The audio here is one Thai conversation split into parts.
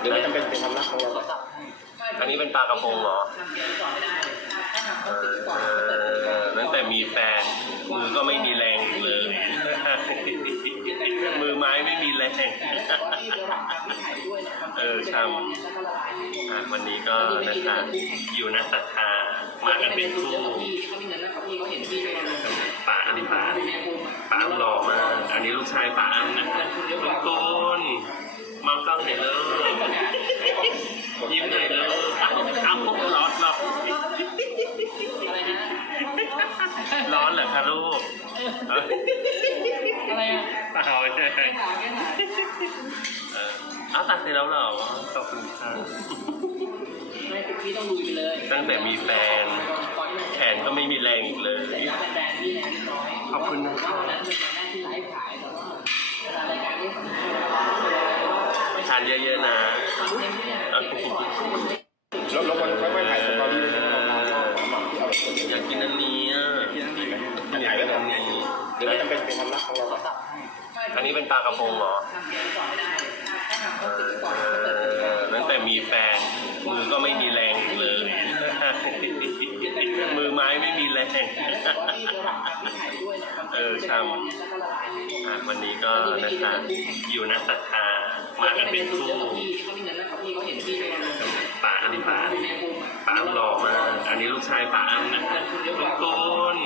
หรือไม่จำเป็นเป็นความรักของเราอันนี้เป็นปลากระพงเหรอเออตั้งแต่มีแฟนมือก็ไม่มีแรงอีกเลย มือไม้ไม่มีแรงเออช่ำอะวันนี้ก็นะคะอยู่นักศรัทธามากันเป็นคู่ป๋าอันนี้ป๋าป๋าหล่อมากอันนี้ลูกชายป๋าอันนะคะคุณโกน มองกล้องหน่อยเลยยิ้มหน่อยเลยเอาเอาพวกร้อนหรอกร้อนเหรอคะลูกอะไรอะเปล่าใช่ไหมเออเอาตัดเสร็จแล้วเหรอขอบคุณค่ะไม่คุกกี้ต้องลุยไปเลย ตั้งแต่มีแฟน แขนก็ไม่มีแรงอีกเลย ขอบคุณนะว่าานเยอะๆนะคอนเทนต์เนี่ยเก็บไว้ก่อนช่วงนี้แล้วแล้วมันค่อยๆถ่ายสตอรี่เลยนะเราเราหมักที่เอาไปอยากกินอันนี้อะกินอันนี้ไหมอันไหนเป็นอันนี้หรือไม่จำเป็นเป็นความรักของเราอันนี้เป็นปลากระพงเหรอทำเก็บไว้ก่อนไม่ได้ถ้าทำต้องติดไว้ก่อนเออตั้งแต่มีแฟนมือก็ไม่มีแรงอีกเลย มือไม้ไม่มีแรงเออช่ำอะวันนี้ก็นะคะอยู่นักศรัทธา มากันเป็นคู่เขามีเงินแล้วพี่เขาเห็นพี่ไปแล้วป๋าอันนี้ป๋าป๋าอันหล่อมากอันนี้ลูกชายป๋าอันนะคะคุณโกน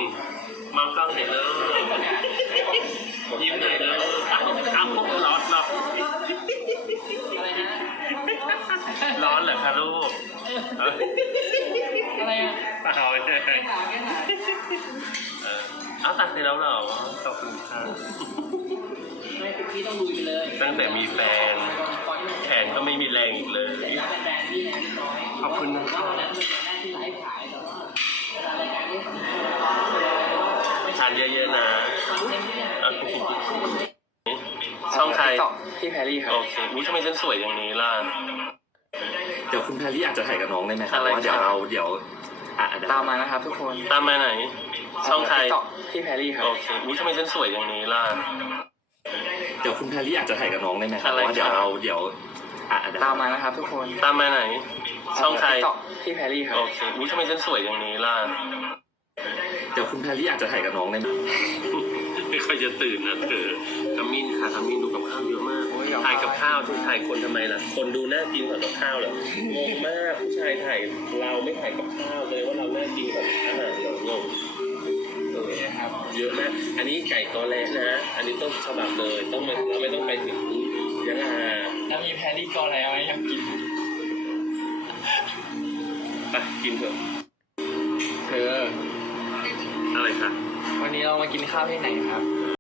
มองกล้องหน่อยเลยยิ้มหน่อยเลยเอาเอาพวกร้อนหรอกอะไรนะร้อนเหรอคะลูกเอ้ยอะไรอะเปล่าใช่ไหมแก้หาแก้หาเออเอาตัดเสร็จแล้วเหรอขอบคุณค่ะไม่คุกกี้ต้องลุยไปเลยตั้งแต่มีแฟน แขนก็ไม่มีแรงอีกเลยแต่ยังเป็นแบรนด์ที่แรงน้อยขอบคุณนะว่าวันนั้นเป็นวันแรกที่ไลฟ์ขายแต่ว่าเวลารายการที่สัมภาษณ์ทานเยอะๆนะคอนเทนต์เนี่ยเก็บไว้ก่อนช่วงนี้ช่องใครพี่แพรรี่ครับโอเคมิทำไมฉันสวยอย่างนี้ล่ะ เดี๋ยวคุณแพรรี่อาจจะถ่ายกับน้องได้ไหมครับอะไรว่าเดี๋ยวครับ เราเดี๋ยวอะเดี๋ยวตามมานะครับทุกคนตามมาไหน ช่องใครต่อพี่แพรรี่ครับโอเคมิทำไมฉันสวยอย่างนี้ล่ะ เดี๋ยวคุณแพรรี่อาจจะถ่ายกับน้องได้ไหมครับอะไรว่าเดี๋ยวครับเราเดี๋ยว อะเดี๋ยวตามมานะครับทุกคนตามมาไหน ช่องใครต่อพี่แพรรี่ครับโอเคมิทำไมฉันสวยอย่างนี้ล่ะ เดี๋ยวคุณแพรรี่อาจจะถ่ายกับน้องได้ไหมไม่ค่อยจะตื่นนะเธอทำมินค่ะทำมินดูกับข้าวเยอะมากถ่ายกับข้าวที่ถ่ายคนทำไมล่ะ คนดูน่ากินกว่ากับข้าวเหรองงมากผู้ชายถ่ายเราไม่ถ่ายกับข้าวเลยว่าเราน่ากินกว่าอาหารเหรองงเออเยอะมาก อันนี้ไก่ตอแรกนะ อันนี้ต้นฉบับเลย ต้องมาเราไม่ต้องไปถึงยะลา แล้วมีแพรรี่กอแล้วอยากกินไปกินเถอะเธออะไรคะวันนี้เรามากินข้าวที่ไหนครับเ